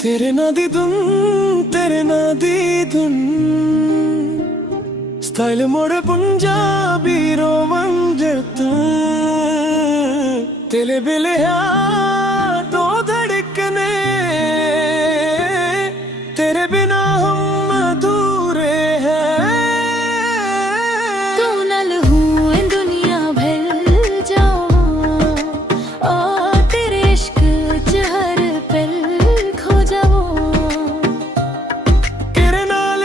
तेरे ना दी धुन, तेरे ना दी धुन, स्टाइल मोड़े पंजाबी रोमांचक, तेरे बिले तो धड़कने, तेरे बिना हम अधूरे हैं। तू नल हूँ इन दुनिया भर जाऊँ, और तेरे इश्क च हर पल खो जाऊँ। तेरे नाल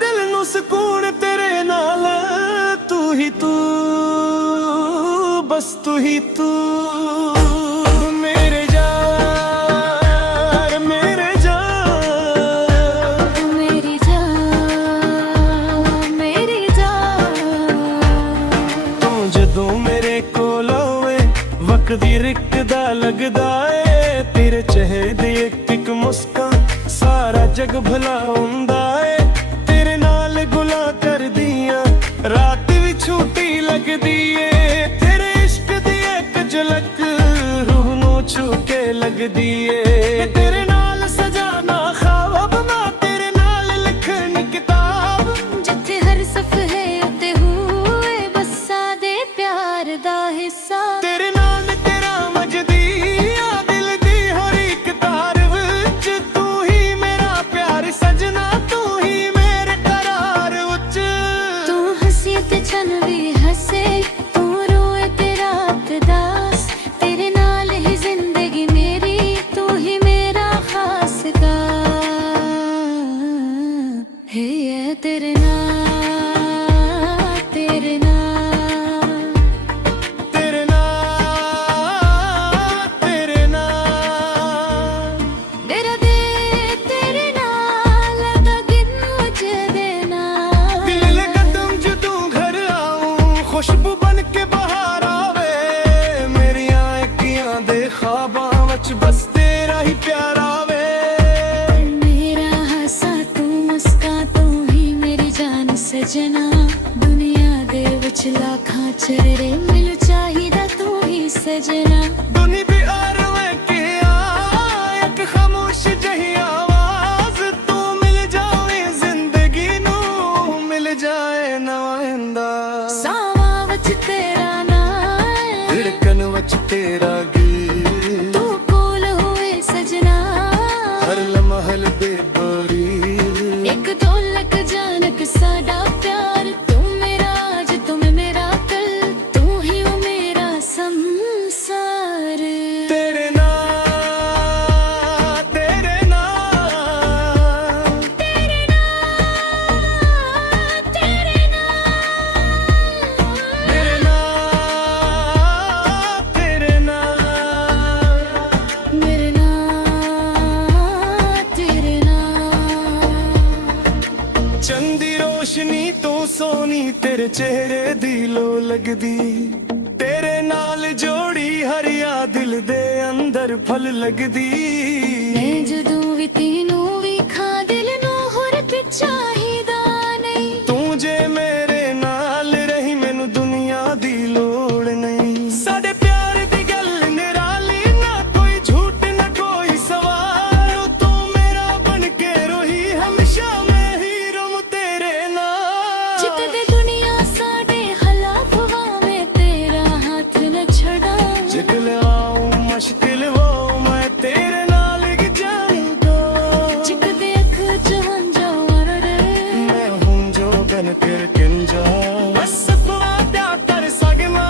दिल नू सुकून, तेरे नाल तू ही तू, बस तू ही तू। मेरे जान, मेरे जान, तू मेरी जान, मेरी जान। तू जदों मेरे कोल होवे वक्त दी रिकदा लगदा ए। तेरे चेहरे दी एक मुस्कान सारा जग भला हुंदा ए। तेरे नाल गुला कर दियां रात भी छूटी लगदी ए। तेरे इश्क दी एक झलक रूह नू छू के लगदी ए। तेरे नाल सजाना ख्वाब मैं, तेरे नाल लिखनी किताब। जिथे हर सफ़े उत्ते हुए बसा दे प्यार दा हिस्सा। तेरे नाल तेरा मजदी आ दिल दी हर एक तार विच। तू ही मेरा प्यार सजना, तू ही मेरे करार विच। तू हंसी ते छन भी हंसे, तू रोए ते रात दास। तेरे नाल ही जिंदगी मेरी, तू ही मेरा खास है ये तेरे नाल, तेरे नाल। तेरे नाल, तेरे नाल, मेरा दे तेरे नाल दा दिन मुझे देना। दिल लगा तुम जदों घर आऊं, खुशबू बन के बाहर आवे। मेरी आँखियां दे ख्वाबां विच बस तेरा ही प्यार आवे। मेरा हासा तू मुस्का, तू ही मेरी जान सजना। दुनिया दे विच लाखां चेहरे मिल चाहिदा तू ही सजना। दुनी भी आरवे के एक खामोश जही आवाज। तू मिल जावे जिंदगी नू, मिल जाए नवा अंदाज। सावां विच तेरा नाम, धड़कन विच तेरा गीत, तू कोल होए सजना। हर लम्हा बेबरी। एक ढोलक जानक साडा प्यार। तुम मेरा आज, तुम मेरा कल, तू ही वो मेरा संसार। तेरे नाल, तेरे नाल, तेरे नाल, तेरे नाल। मेरे नाल, तेरे नाल, मेरे नाल, तेरे नाल। चंदी रोशनी तो सोनी तेरे चेहरे दी लो लगदी। तेरे नाल जोड़ी हरिया दिल दे अंदर फल लगदी। मैं जदों भी तीनों भी खा दिल नू होर कुछ चाहिदा नहीं। तू जे मेरे नाल रही मैनू दुनिया दी लोड़ नहीं। साडे प्यार दी गल निराली, ना कोई झूठ ना कोई सवाल। तू मेरा बन के रोही हमेशा, मैं ही रहूं तेरे नाल। जितने दुनिया साडे खिलाफ वावे, तेरा हाथ न छड़ा। जिगल आऊं मुश्किल वो मैं तेरे नाल की जाऊंगा। जिकदे अख जहां जावर रे, मैं हूं जो बन कर किंजा। बस सपना त्या कर सकना,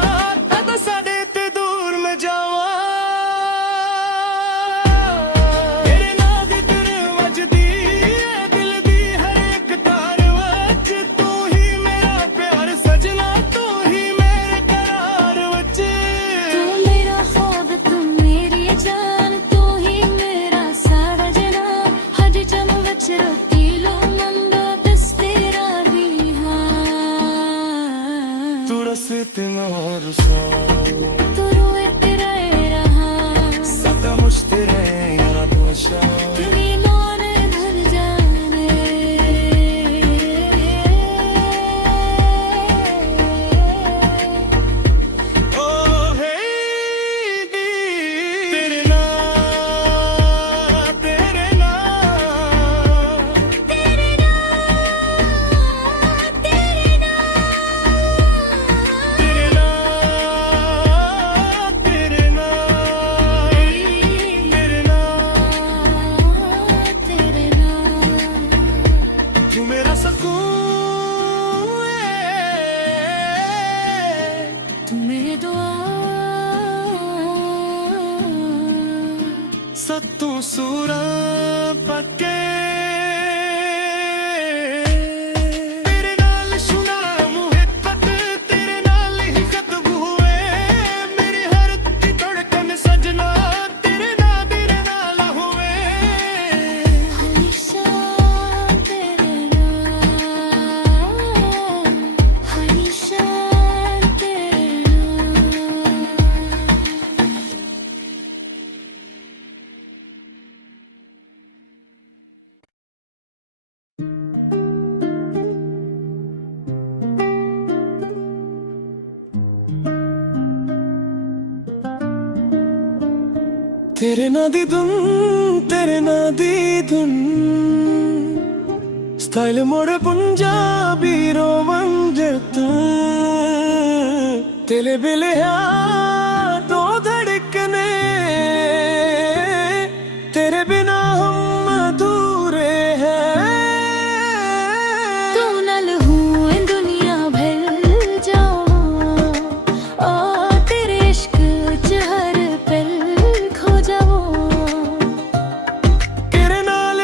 तद साडे ते दूर मैं जावा। तेरे नाल दी दिल वजदी है, दिल दी हर एक तार विच। तू ही मेरा प्यार सजना, तू ही मेरे करार विच। तू मेरा ख्वाब, तू मेरी जान, तू ही मेरा सारा जना। हर जम विच रोटी लो मंदा, बस तेरा ही हां। तू रस्ते में और सा, तू रोए तेरा रहा, सदा मुझ तेरे याद वशा। तेरी लौन भर जाने। ओ हे तेरे नाल, ਸਤੂ ਸੂਰਾ ਪੱਕੇ ਤੇਰੇ ਨਾਲ ਸੁਣਾ ਮੁਹੱਬਤ ਤੇਰੇ ਨਾਲ ਹੀ ਖਤਮ ਹੋਏ ਮੇਰੀ ਹਰ ਦੀ ਧੜਕਨ ਸਜਣਾ ਤੇਰੇ ਨਾਲ ਹੋਵੇ ਹਮੇਸ਼ਾ ਤੇਰੇ ਨਾਲ ਹਮੇਸ਼ਾ ਤੇਰੇ ਨਾਲ ਤੇਰੇ ਨਾਂ ਦੀ ਧੁਨ ਤੇਰੇ ਨਾਂ ਦੀ ਧੁਨ ਸਟਾਈਲ ਮੋੜੇ ਪੰਜਾਬੀ ਰੋਵੰਜਰ ਤੂੰ ਤੇਰੇ ਬਿਲਿਆ ਦੋ ਧੜਕਨੇ तेरे बिना हम अधूरे हैं तू नल हूँ दुनिया भर जाऊँ और तेरे इश्क च हर पल खो जाऊँ तेरे नाल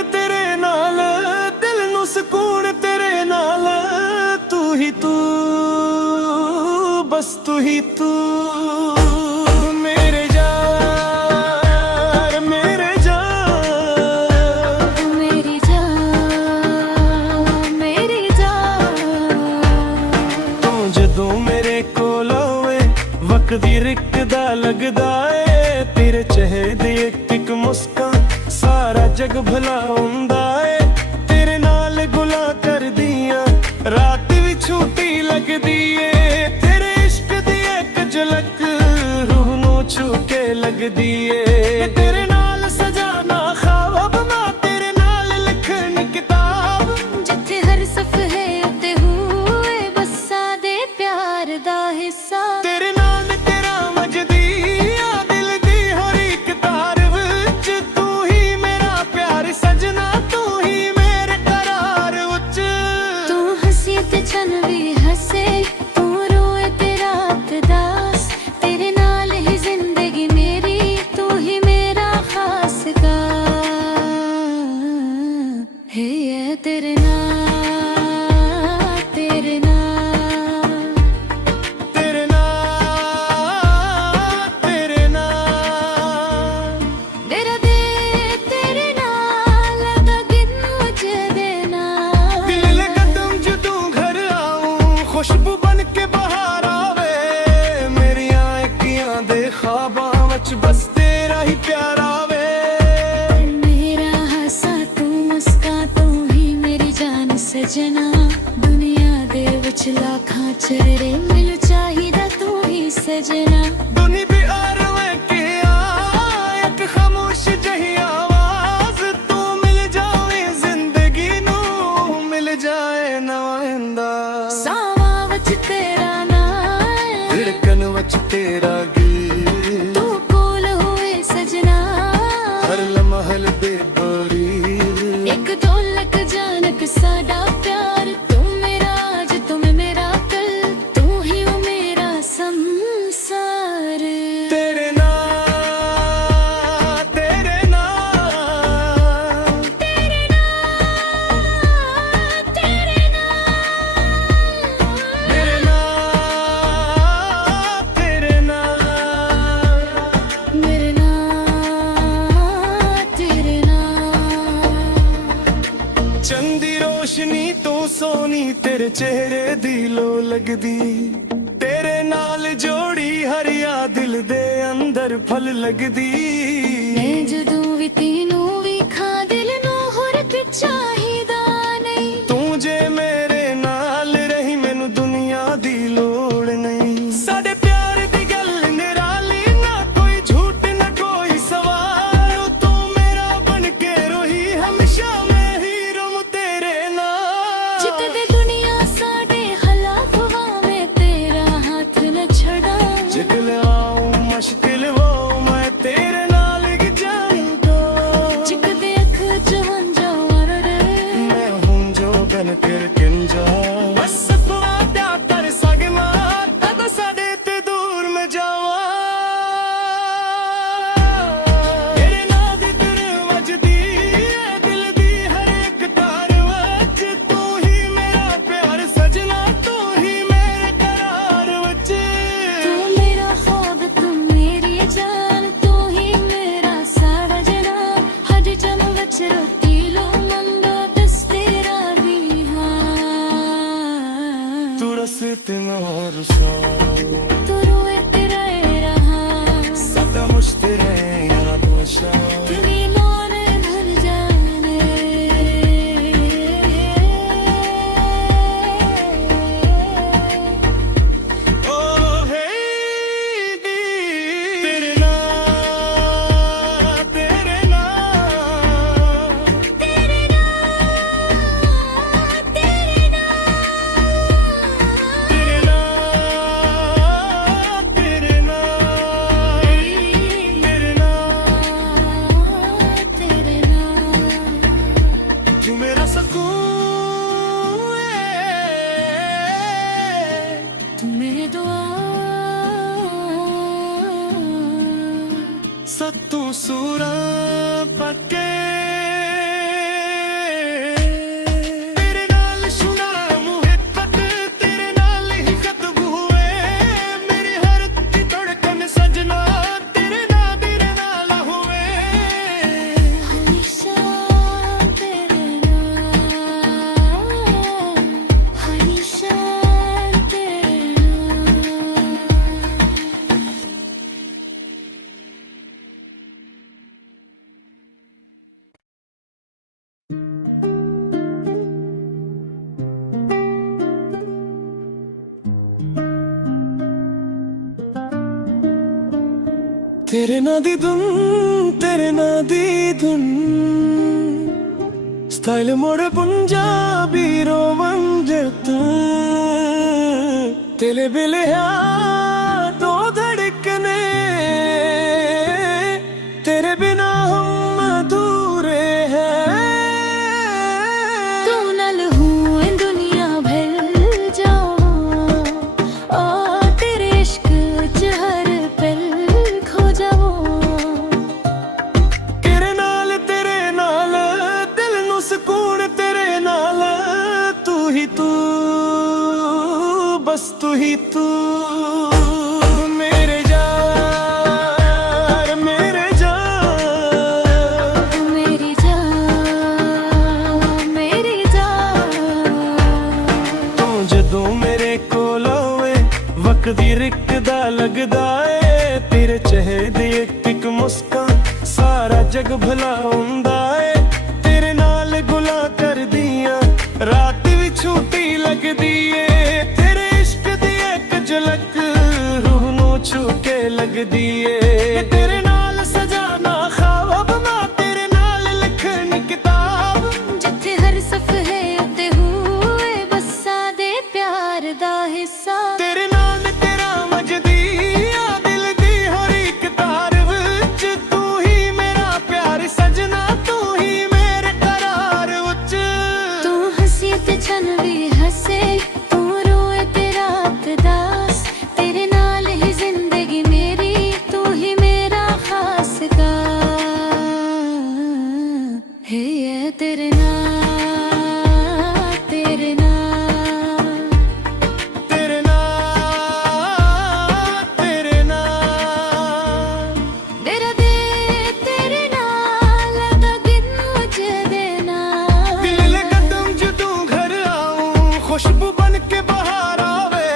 दिल नू सुकून तेरे नाल तू ही तू बस तू ही तू मेरे ਦੀ ਰਿਕਦਾ ਲੱਗਦਾ ਏ ਤੇਰੇ ਚਿਹਰੇ ਦੀ ਇੱਕ ਮੁਸਕਾਨ ਸਾਰਾ ਜਗ ਭਲਾ ਹੁੰਦਾ ਏ ਤੇਰੇ ਨਾਲ ਗੁਲਾਂ ਕਰਦੀਆਂ ਰਾਤ ਵੀ ਛੂਟੀ ਲੱਗਦੀ ਏ ਤੇਰੇ ਇਸ਼ਕ ਦੀ ਇੱਕ ਝਲਕ ਰੂਹ ਨੂੰ ਛੂ ਕੇ ਲੱਗਦੀ ਏ ਤੇਰੇ ਨਾਲ ਸਜਾਨਾ ਖਾਬ ਮੈਂ ਤੇਰੇ ਨਾਲ ਲਿਖਣੀ ਕਿਤਾਬ ਜਿੱਥੇ ਹਰ ਸਫੇ ਉੱਤੇ ਹੋਏ ਬੱਸਾ ਦੇ ਪਿਆਰ ਦਾ ਹਿੱਸਾ ਤੇਰੇ खुशबू बन के बाहर आवे मेरिया अखियां दे ख्वाबां विच बस तेरा ही प्यार आवे मेरा हंसा तू मुस्का तू ही मेरी जान सजना दुनिया दे विच लाखां चेहरे मिल चाहिदा तू ही सजना दुनी भी आरवे के एक खामोश जही आवाज तू मिल जावे जिंदगी नू मिल जाए नवाइंदा तेरा नाम धड़कन वच तेरा गीत तू कोल हुए सजना हर लम्हा बेबारी एक ढोलक जानक साडा प्यार तू मेरा आज तुम मेरा कल तू ही हो मेरा संसार तेरे नाम तेरे नाम तेरे नाम तेरे नाम मेरे नाम तेरे नाम चंदी रोशनी तो सोनी तेरे चेहरे दी लो लगदी तेरे नाल जोड़ी हरिया दिल दे अंदर फल लगदी मैं जदों भी तीनों भी खा दिल नू होर चाहिदा नहीं तू जे मेरे नाल रही मैनू दुनिया दी लोड़ नहीं साडे प्यार दी गल निराली ना कोई झूठ ना कोई सवाल तू मेरा बन के रोही हमेशा मैं ही रहूं तेरे नाल जितने दुनिया साडे खिलाफ हुआ मैं तेरा हाथ न छड़ा जिगल आऊं मुश्किल वो मैं तेरे नाल की जान को जिकदे अख जवन जवार मैं हूं जो बन कर किंजा बस सपना प्यार कर सगमा तद साडे ते दूर में जावा तेरे नाल दी ਤੇ ਮੈਂ ਰੁਸਾ तू रोए तेरा ये रहा सदा मुझ तेरे याद वशा तेरी लौन भर जाने ओ हे दी तेरे नाल तेरे नाल तेरे नाल तेरे नाल तेरे नाल तेरे नाल तेरे नाल तेरे नाल तू मेरा सुकून है तू मेरी दुआ सत्तू सूरा पक्के तेरे नाल सुना मुहब्बत तेरे नाल ही खत्म हुए मेरी हर की धड़कन सजना तेरे नाल हुए हमेशा तेरे नाल हमेशा तेरे नाल तेरे ना दी धुन तेरे ना दी धुन स्टाइल मोड़े पंजाबी रोमांचक तेरे बिले तो धड़कने तेरे बिना हम अधूरे हैं तू नल हूँ इन दुनिया भर जाऊँ और तेरे इश्क च हर पल खो जाऊँ तेरे नाल दिल नू सुकून तेरे नाल तू ही तू बस तू ही तू मेरे यार मेरे जान तू मेरी जान मेरी जान तू जदों मेरे कोल आवे वक्ती रिकदा लगदा ਏ तेरे चेहरे दी एक मुस्कान सारा जग भला हुंदा ਏ तेरे नाल गुला कर दियां रात भी छूटी लगदी ਏ तेरे इश्क दी एक झलक रूह नू छू के लगदी ਏ तेरे नाल सजाना ख्वाब मैं तेरे नाल लिखनी किताब जिथे हर सफे उत्ते हुए बसा दे प्यार दा हिस्सा तेरे नाल तेरा मजदी आ दिल दी हर एक तार विच तू ही मेरा प्यार सजना तू ही मेरे करार विच तू हंसी ते छन भी हंसे तू रोए ते रात दास तेरे नाल ही जिंदगी मेरी तू ही मेरा खास गा है ये तेरे नाल तेरे नाल तेरे नाल तेरे नाल मेरा दे तेरे नाल दा दिन मुझे देना दिल लगा तुम जदों घर आऊं खुशबू बन के बाहर आवे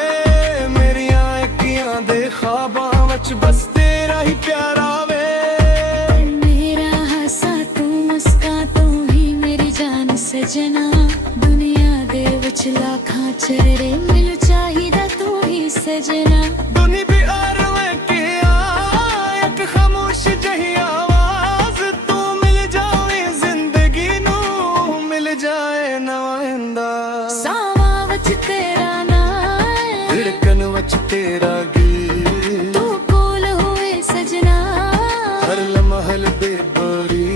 मेरी आंखियां दे ख्वाबां विच बस तेरा ही प्यार आवे मेरा हंसा तू मुस्का तू ही मेरी जान सजना दुनिया दे विच लाखां चेहरे मिल चाहिदा तू ही सजना दुनी भी आरवे के एक खामोश जही आवाज तू मिल जावे जिंदगी नू मिल जाए नवा अंदाज सावां विच तेरा नाम धड़कन विच तेरा गीत तू कोल होए सजना हर लम्हा दे बरी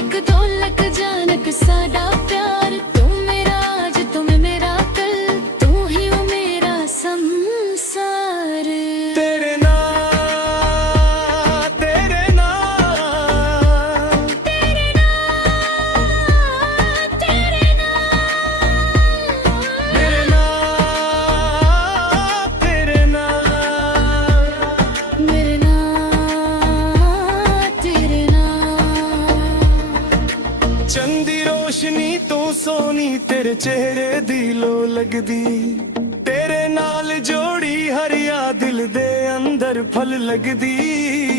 एक दौलत जानक साडा प्यार तू मेरा आज तुम मेरा कल तू ही हो मेरा संसार तेरे नाल तेरे नाल तेरे नाल तेरे नाल मेरे नाल तेरे नाल मेरे नाल तेरे नाल चंदी रोशनी तो सोनी तेरे चेहरे दी लो लगदी तेरे ਹਰੀ ਹਰਿਆ ਦਿਲ ਦੇ ਅੰਦਰ ਫਲ ਲੱਗਦੀ